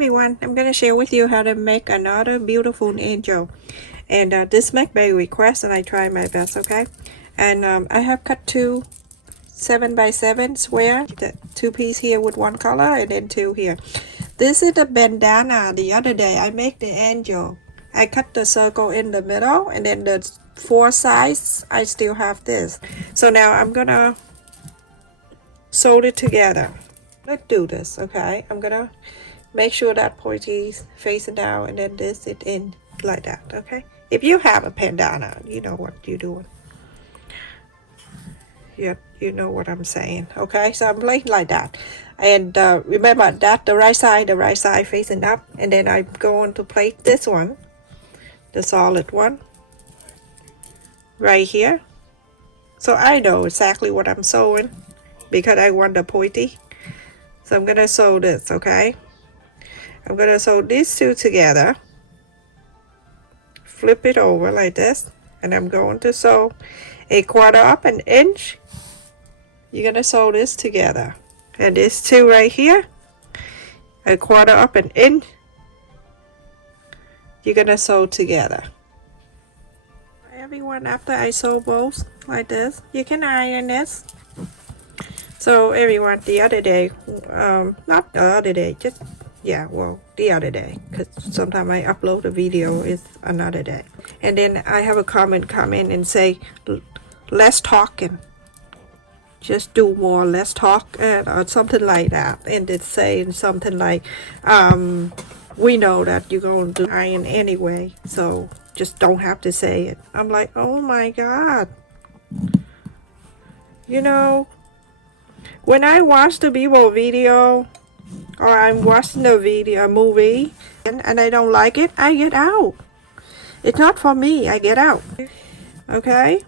Everyone, I'm going to share with you how to make another beautiful angel. And this make by request and I try my best, okay? And I have cut two 7x7 square, the two piece here with one color and then two here. This is the bandana. The other day I make the angel. I cut the circle in the middle and then the four sides I still have this. So now I'm gonna sew it together. Let's do this, okay? I'm gonna make sure that pointy is facing down and then this it in like that, okay? If you have a bandana, you know what you're doing. You know what I'm saying, okay? So I'm like that. And remember that the right side facing up. And then I'm going to place this one, the solid one, right here. So I know exactly what I'm sewing because I want the pointy. So I'm gonna sew this, okay? I'm gonna sew these two together, flip it over like this, and I'm going to sew a quarter up an inch. You're gonna sew this together, and these two right here, a quarter up an inch, you're gonna sew together. Everyone, after I sew both like this, you can iron this. So everyone, the other day, not the other day, just yeah, well, the other day, because sometimes I upload a video is another day, and then I have a comment come in and say less talking, just do more, less talk, or something like that, and it's saying something like we know that you're going to iron anyway, so just don't have to say it. I'm like, oh my god, you know, when I watch the people video or I'm watching the video movie and I don't like it, I get out. It's not for me, I get out. Okay,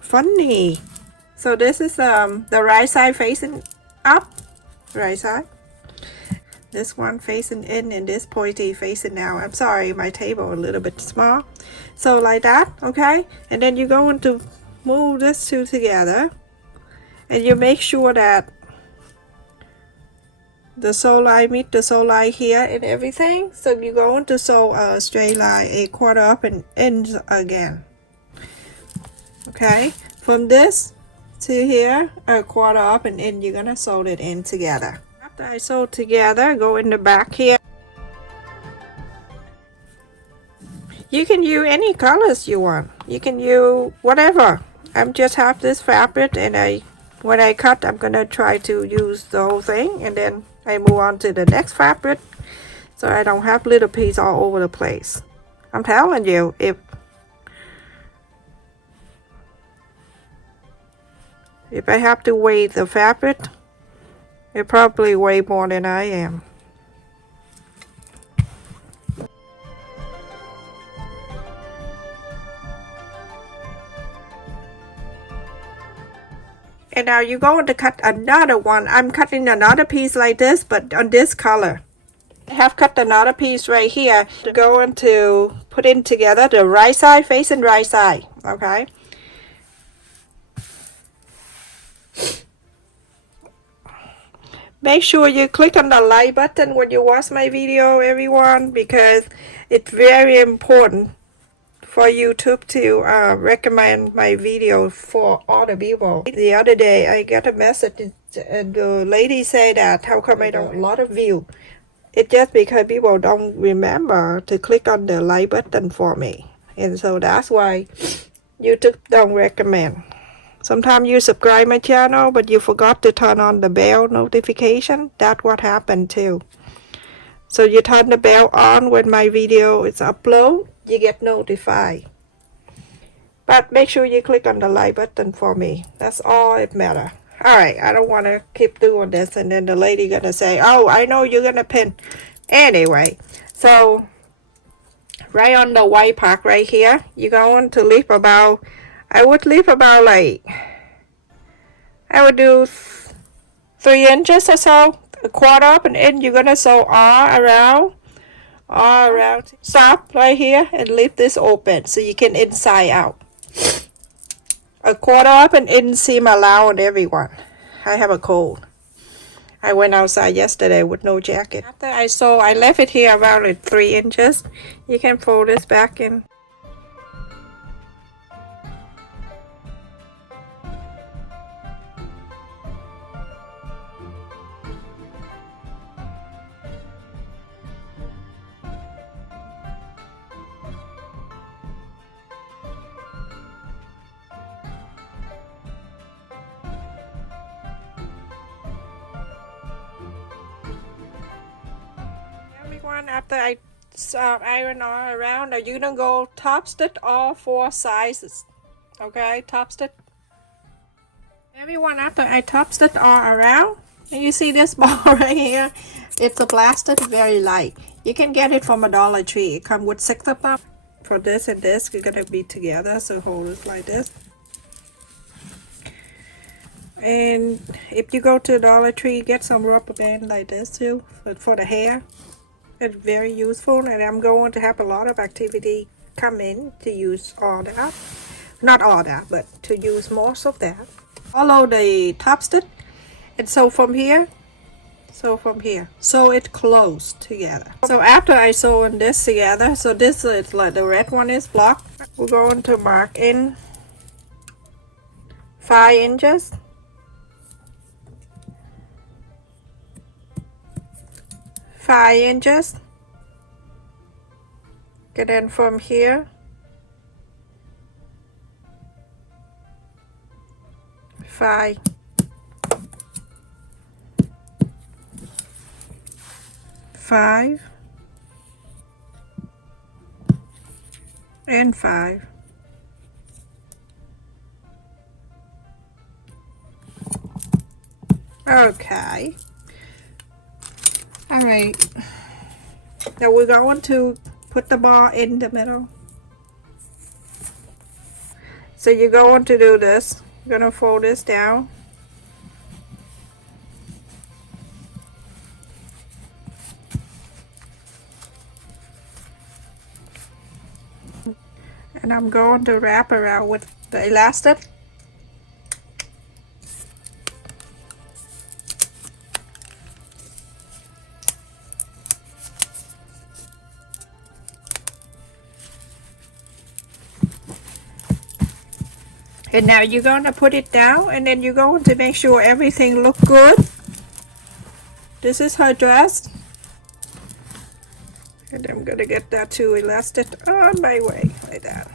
funny. So this is the right side facing up, right side, this one facing in and this pointy facing down. I'm sorry, my table a little bit small. So like that, okay? And then you're going to move this two together and you make sure that the sew line meet the sew line here and everything. So you're going to sew a straight line, a quarter up and inch again. Okay, from this to here, a quarter up and in, you're gonna sew it in together. After I sew together, go in the back here. You can use any colors you want. You can use whatever. I'm just have this fabric and when I cut, I'm gonna try to use the whole thing and then I move on to the next fabric so I don't have little pieces all over the place. I'm telling you, if I have to weigh the fabric, it probably weigh more than I am. And now you're going to cut another one. I'm cutting another piece like this, but on this color. I have cut another piece right here. Going to put in together the right side facing right side, okay? Make sure you click on the like button when you watch my video, everyone, because it's very important for YouTube to recommend my video for all the people. The other day I got a message and the lady said that how come I don't a lot of view. It's just because people don't remember to click on the like button for me, and so that's why YouTube don't recommend. Sometimes you subscribe my channel but you forgot to turn on the bell notification. That's what happened too. So you turn the bell on when my video is uploaded, you get notified. But make sure you click on the like button for me. That's all it matters. Alright, I don't want to keep doing this and then the lady gonna say, oh, I know you're gonna pin. Anyway, so right on the white part right here, you're going to leave about, I would leave about like, I would do 3 inches or so, a quarter up and in. You're gonna sew all around. Stop right here and leave this open so you can inside out. A quarter up and in seam allowed, everyone. I have a cold. I went outside yesterday with no jacket. After I sew, I left it here around like 3 inches. You can fold this back in. Everyone, after I iron all around, now you're gonna go top stitch all 4 sizes. Okay, top stitch. Everyone, after I top stitch all around, and you see this ball right here, it's a blasted, very light. You can get it from a Dollar Tree. It comes with 6 of them. For this and this, you're gonna be together, so hold it like this. And if you go to Dollar Tree, get some rubber band like this too, for the hair. It's very useful, and I'm going to have a lot of activity come in to use all that. Not all that, but to use most of that. Follow the top stitch, and sew from here, so it close together. So after I sew this together, so this is like the red one is blocked. We're going to mark in 5 inches. 5 inches. And then from here, 5. 5 and 5. Okay. All right. Now we're going to put the ball in the middle. So you're going to do this. You're going to fold this down. And I'm going to wrap around with the elastic. And now you're going to put it down, and then you're going to make sure everything looks good. This is her dress. And I'm going to get that too elastic on my way, like that.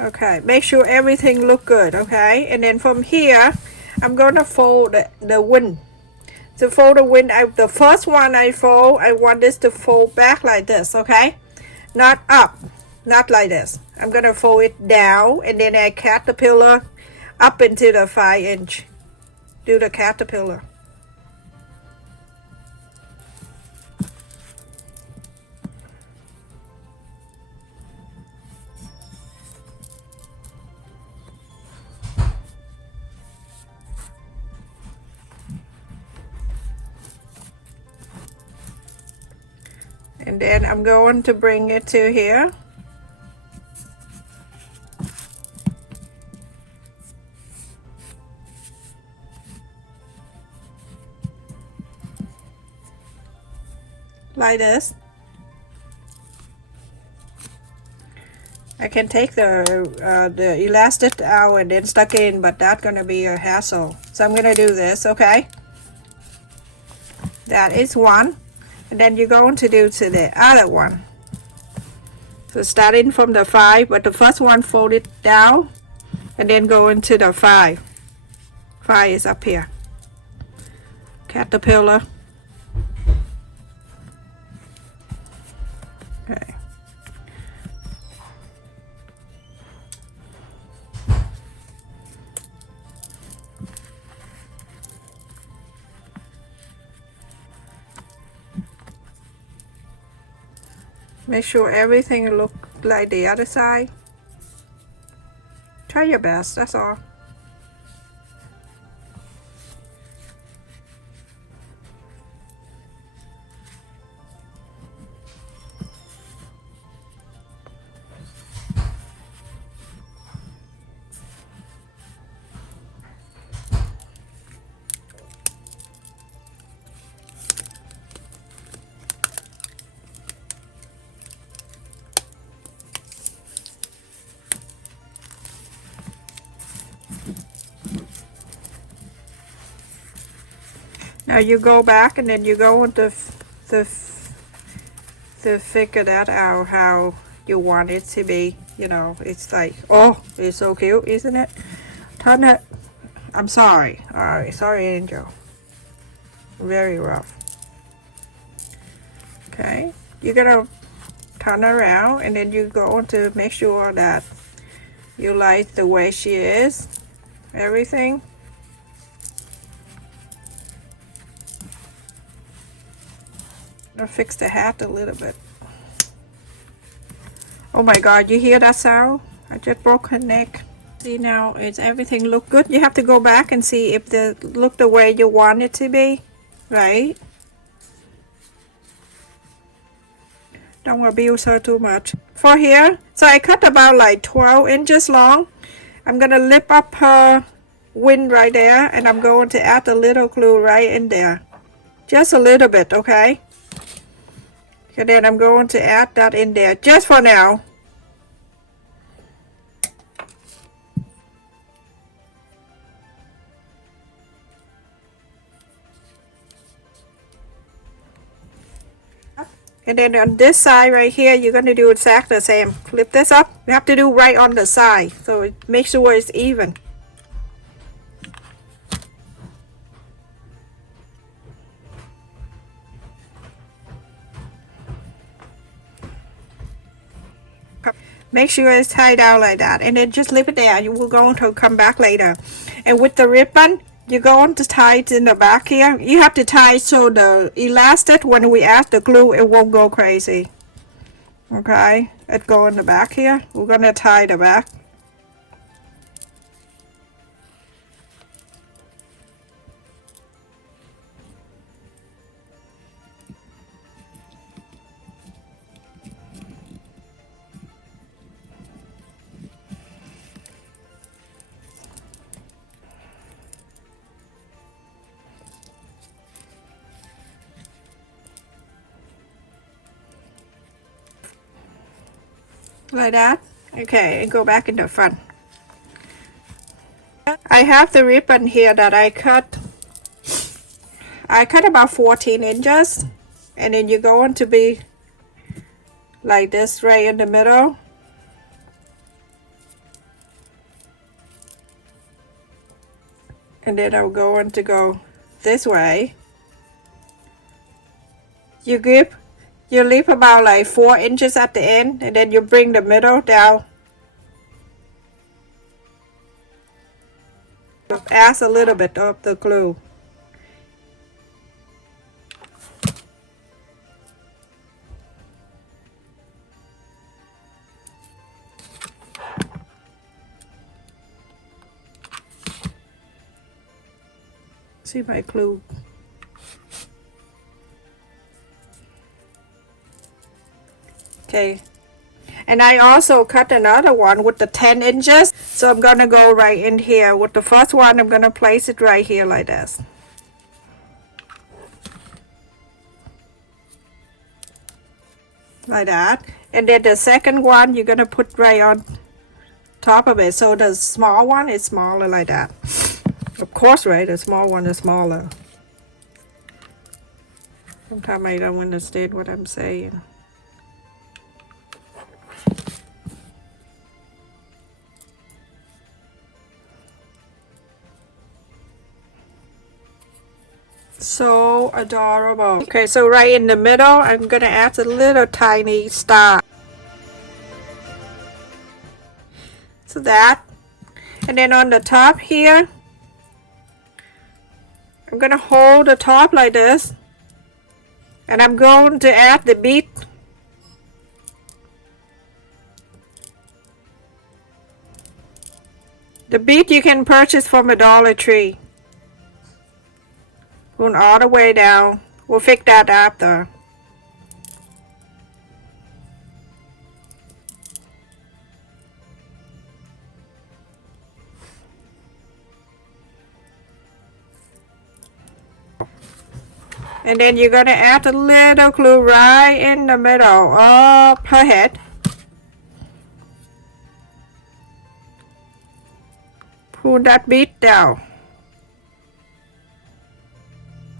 Okay, make sure everything look good, okay? And then from here, I'm going to fold the wing. To fold the wing, the first one I fold, I want this to fold back like this, okay? Not up, not like this. I'm going to fold it down, and then I caterpillar up into the 5 inch. Do the caterpillar. And then I'm going to bring it to here. Like this. I can take the elastic out and then stuck in, but that's gonna be a hassle. So I'm gonna do this, okay? That is one. And then you're going to do to the other one. So starting from the 5, but the first one fold it down, and then go into the 5. 5 is up here. Caterpillar. Okay. Make sure everything look like the other side. Try your best, that's all. Now you go back and then you go into the figure that out how you want it to be. You know, it's like, oh, it's so cute, isn't it? Turn it. I'm sorry. Alright, sorry, Angel. Very rough. Okay, you're gonna turn around and then you're going to make sure that you like the way she is. Everything. I'll fix the hat a little bit. Oh my god, you hear that sound? I just broke her neck. See now, is everything look good? You have to go back and see if the look the way you want it to be, right? Don't abuse her too much. For here, so I cut about like 12 inches long. I'm gonna lift up her wing right there, and I'm going to add a little glue right in there. Just a little bit, okay? And then I'm going to add that in there just for now. And then on this side right here, you're going to do exactly the same. Flip this up. You have to do right on the side, so it makes sure it's even. Make sure it's tied down like that, and then just leave it there. You will going to come back later. And with the ribbon, you're going to tie it in the back here. You have to tie it so the elastic, when we add the glue, it won't go crazy. Okay, it go in the back here. We're gonna tie the back. Like that. Okay, and go back in the front. I have the ribbon here that I cut about 14 inches, and then you're going to be like this right in the middle. And then I'm going to go this way. You leave about like 4 inches at the end, and then you bring the middle down. Add a little bit of the glue. See my glue. Okay, and I also cut another one with the 10 inches, so I'm gonna go right in here with the first one. I'm gonna place it right here like this, like that. And then the second one you're gonna put right on top of it, so the small one is smaller like that. Of course, right, the small one is smaller. Sometimes I don't understand what I'm saying. So adorable. Okay, so right in the middle, I'm gonna add a little tiny star. So that, and then on the top here, I'm gonna hold the top like this, and I'm going to add the bead. The bead you can purchase from a Dollar Tree. Going all the way down. We'll fix that after. And then you're gonna add a little glue right in the middle of her head. Pull that bead down.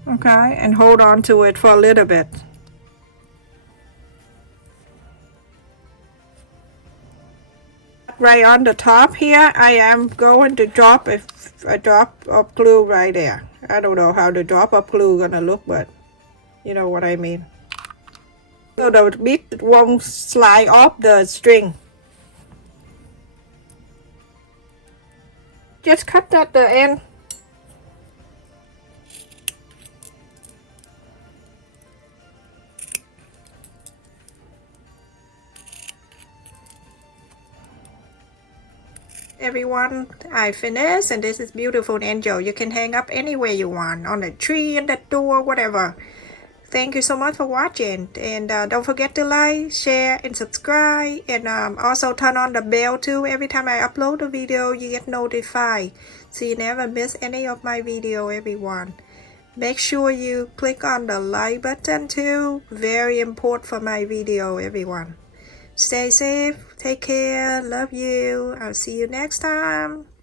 Okay, and hold on to it for a little bit. Right on the top here, I am going to drop a drop of glue right there. I don't know how the drop of glue gonna look, but you know what I mean. So the bit won't slide off the string. Just cut at the end. Everyone, I finished, and this is beautiful angel. You can hang up anywhere you want, on the tree, in the door, whatever. Thank you so much for watching, and don't forget to like, share, and subscribe, and also turn on the bell too. Every time I upload a video, you get notified, so you never miss any of my video, everyone. Make sure you click on the like button too. Very important for my video, everyone. Stay safe, take care, love you. I'll see you next time.